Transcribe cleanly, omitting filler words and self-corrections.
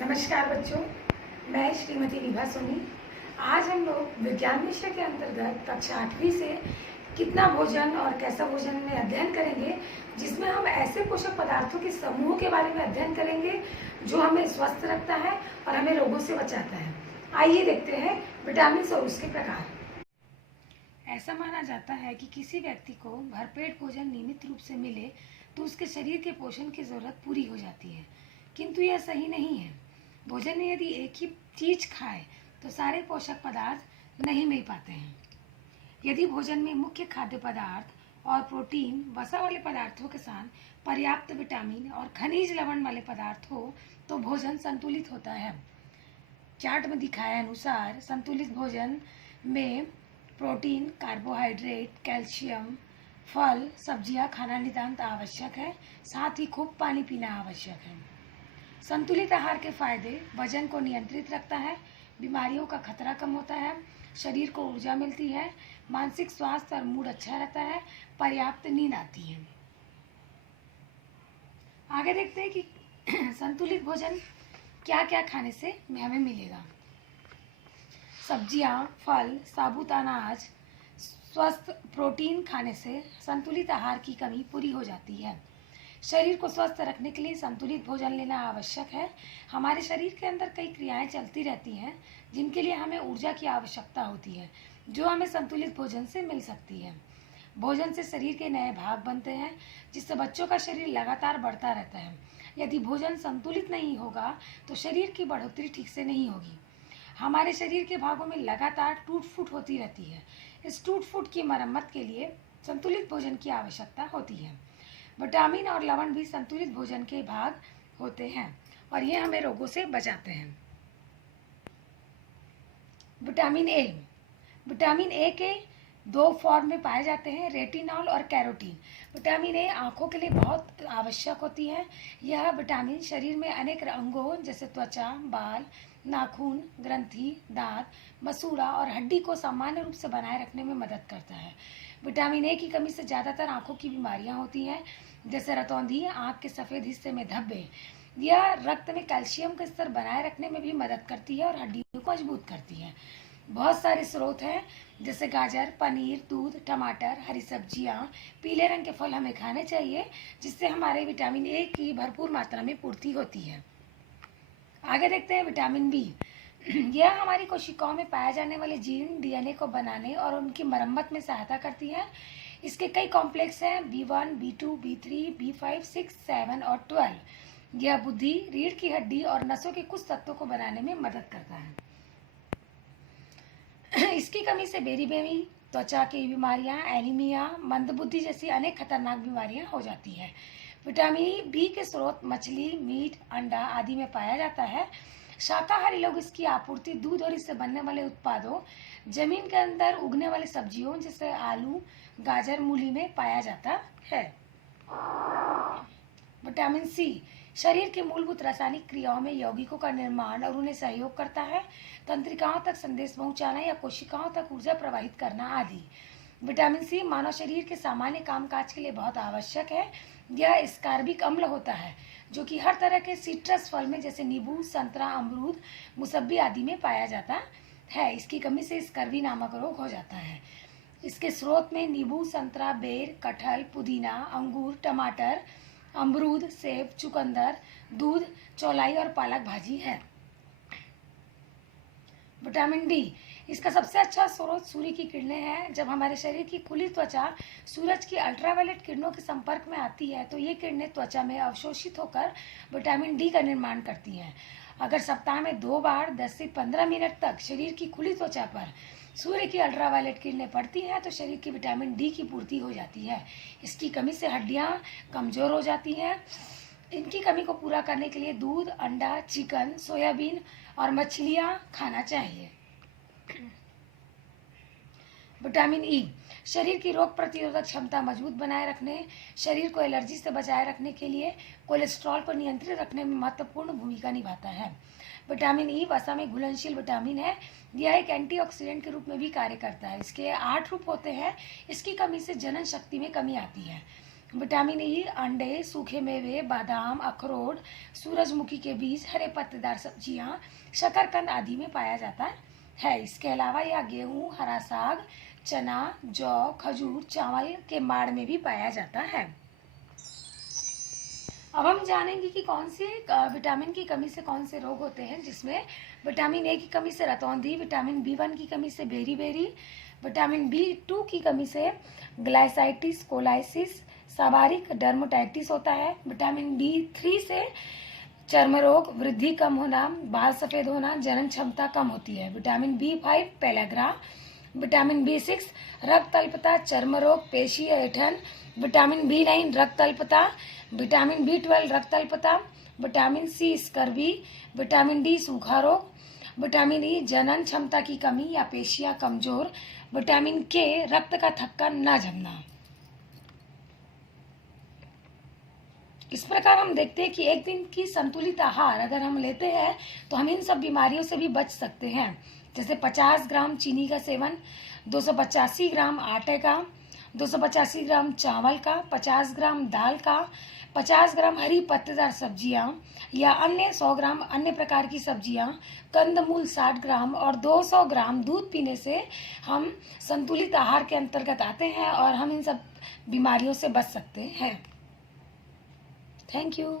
नमस्कार बच्चों, मैं श्रीमती विभा सोनी। आज हम लोग विज्ञान विषय के अंतर्गत कक्षा 8वीं से कितना भोजन और कैसा भोजन में अध्ययन करेंगे, जिसमें हम ऐसे पोषक पदार्थों के समूह के बारे में अध्ययन करेंगे जो हमें स्वस्थ रखता है और हमें रोगों से बचाता है। आइए देखते हैं विटामिन और उसके प्रकार। ऐसा माना जाता है कि किसी व्यक्ति को भरपेट भोजन नियमित रूप से मिले तो उसके शरीर के पोषण की जरूरत पूरी हो जाती है, किंतु यह सही नहीं है। भोजन में यदि एक ही चीज खाए तो सारे पोषक पदार्थ नहीं मिल पाते हैं। यदि भोजन में मुख्य खाद्य पदार्थ और प्रोटीन, वसा वाले पदार्थों के साथ पर्याप्त विटामिन और खनिज लवण वाले पदार्थ हो तो भोजन संतुलित होता है। चार्ट में दिखाए अनुसार संतुलित भोजन में प्रोटीन, कार्बोहाइड्रेट, कैल्शियम, फल, सब्जियां खाना नितांत आवश्यक है। साथ ही खूब पानी पीना आवश्यक है। संतुलित आहार के फायदे: वजन को नियंत्रित रखता है, बीमारियों का खतरा कम होता है, शरीर को ऊर्जा मिलती है, मानसिक स्वास्थ्य और मूड अच्छा रहता है, पर्याप्त नींद आती है। आगे देखते हैं कि संतुलित भोजन क्या क्या खाने से हमें मिलेगा। सब्जियां, फल, साबुत अनाज, स्वस्थ प्रोटीन खाने से संतुलित आहार की कमी पूरी हो जाती है। शरीर को स्वस्थ रखने के लिए संतुलित भोजन लेना आवश्यक है। हमारे शरीर के अंदर कई क्रियाएं चलती रहती हैं जिनके लिए हमें ऊर्जा की आवश्यकता होती है, जो हमें संतुलित भोजन से मिल सकती है। भोजन से शरीर के नए भाग बनते हैं, जिससे बच्चों का शरीर लगातार बढ़ता रहता है। यदि भोजन संतुलित नहीं होगा तो शरीर की बढ़ोतरी ठीक से नहीं होगी। हमारे शरीर के भागों में लगातार टूट फूट होती रहती है। इस टूट फूट की मरम्मत के लिए संतुलित भोजन की आवश्यकता होती है। विटामिन और लवण भी संतुलित भोजन के भाग होते हैं और ये हमें रोगों से बचाते हैं। विटामिन ए के दो फॉर्म में पाए जाते हैं, रेटिनॉल और कैरोटीन। विटामिन ए आंखों के लिए बहुत आवश्यक होती है। यह विटामिन शरीर में अनेक अंगों जैसे त्वचा, बाल, नाखून, ग्रंथि, दांत, मसूड़ा और हड्डी को सामान्य रूप से बनाए रखने में मदद करता है। विटामिन ए की कमी से ज़्यादातर आंखों की बीमारियां होती हैं, जैसे रतौंधी, आंख के सफ़ेद हिस्से में धब्बे। यह रक्त में कैल्शियम का स्तर बनाए रखने में भी मदद करती है और हड्डियों को मजबूत करती है। बहुत सारे स्रोत हैं, जैसे गाजर, पनीर, दूध, टमाटर, हरी सब्जियां, पीले रंग के फल हमें खाने चाहिए, जिससे हमारे विटामिन ए की भरपूर मात्रा में पूर्ति होती है। आगे देखते हैं विटामिन बी। यह हमारी कोशिकाओं में पाए जाने वाले जीन, डीएनए को बनाने और उनकी मरम्मत में सहायता करती है। इसके कई कॉम्प्लेक्स हैं: B1, B2, B3, B5, 6, 7 और 12। यह बुद्धि, रीढ़ की हड्डी और नसों के कुछ तत्वों को बनाने में मदद करता है। इसकी कमी से बेरी-बेरी, त्वचा की बीमारियां, एनीमिया, मंदबुद्धि जैसी अनेक खतरनाक बीमारियां हो जाती है। विटामिन बी के स्रोत मछली, मीट, अंडा आदि में पाया जाता है। शाकाहारी लोग इसकी आपूर्ति दूध और इससे बनने वाले उत्पादों, जमीन के अंदर उगने वाले सब्जियों जैसे आलू, गाजर, मूली में पाया जाता है। विटामिन सी शरीर की मूलभूत रासायनिक क्रियाओं में यौगिकों का निर्माण और उन्हें सहयोग करता है, तंत्रिकाओं तक संदेश पहुंचाना या कोशिकाओं तक ऊर्जा प्रवाहित करना आदि। विटामिन सी मानव शरीर के सामान्य कामकाज के लिए बहुत आवश्यक है। यह स्कार्बिक अम्ल होता है, जो कि हर तरह के सिट्रस फल में जैसे नींबू, संतरा, अमरूद, मुसब्बी आदि में पाया जाता है। इसकी कमी से स्कर्वी नामक रोग हो जाता है। इसके स्रोत में नींबू, संतरा, बेर, कटहल, पुदीना, अंगूर, टमाटर, अमरूद, सेब, चुकंदर, दूध, चौलाई और पालक भाजी है। विटामिन डी इसका सबसे अच्छा स्रोत सूर्य की किरणें हैं। जब हमारे शरीर की खुली त्वचा सूरज की अल्ट्रावायलेट किरणों के संपर्क में आती है तो ये किरणें त्वचा में अवशोषित होकर विटामिन डी का निर्माण करती हैं। अगर सप्ताह में 2 बार 10 से 15 मिनट तक शरीर की खुली त्वचा पर सूर्य की अल्ट्रावायलेट किरणें पड़ती हैं तो शरीर की विटामिन डी की पूर्ति हो जाती है। इसकी कमी से हड्डियां कमजोर हो जाती हैं। इनकी कमी को पूरा करने के लिए दूध, अंडा, चिकन, सोयाबीन और मछलियां खाना चाहिए। विटामिन ई शरीर की रोग प्रतिरोधक क्षमता मजबूत बनाए रखने, शरीर को एलर्जी से बचाए रखने के लिए, कोलेस्ट्रॉल को नियंत्रित रखने में महत्वपूर्ण भूमिका निभाता है। विटामिन ई वसा में घुलनशील विटामिन है। यह एक एंटीऑक्सीडेंट के रूप में भी कार्य करता है। इसके 8 रूप होते हैं। इसकी कमी से जनन शक्ति में कमी आती है। विटामिन ई अंडे, सूखे मेवे, बादाम, अखरोट, सूरजमुखी के बीज, हरे पत्तेदार सब्जियां, शकरकंद आदि में पाया जाता है। इसके अलावा यह गेहूं, हरा साग, चना, जौ, खजूर, चावल के माड़ में भी पाया जाता है। अब हम जानेंगे कि कौन से विटामिन की कमी से कौन से रोग होते हैं, जिसमें विटामिन ए की कमी से रतौंधी, विटामिन बी1 की कमी से बेरी, विटामिन बी2 की कमी से ग्लाइसाइटिस कोलाइसिस, साबारिक डर्मेटाइटिस होता है। विटामिन बी3 से चर्म रोग, वृद्धि कम होना, बाल सफेद होना, जनन क्षमता कम होती है। Vitamin B5 pellagra, vitamin B6 रक्त अल्पता, चर्म रोग, पेशी ऐठन, विटामिन बी9 रक्त अल्पता, विटामिन बी12 रक्त अल्पता, विटामिन सी स्कर्वी, विटामिन डी सूखा रोग, विटामिन ई जनन क्षमता की कमी या पेशियां कमजोर, विटामिन के रक्त का थक्का न जमना। इस प्रकार हम देखते हैं कि एक दिन की संतुलित आहार अगर हम लेते हैं तो हम इन सब बीमारियों से भी बच सकते हैं। जैसे 50 ग्राम चीनी का सेवन, 285 ग्राम आटे का, 285 ग्राम चावल का, 50 ग्राम दाल का, 50 ग्राम हरी पत्तेदार सब्जियां या अन्य 100 ग्राम अन्य प्रकार की सब्जियां, कंदमूल 60 ग्राम और 200 ग्राम दूध पीने से हम संतुलित आहार के अंतर्गत आते हैं और हम इन सब बीमारियों से बच सकते हैं। Thank you.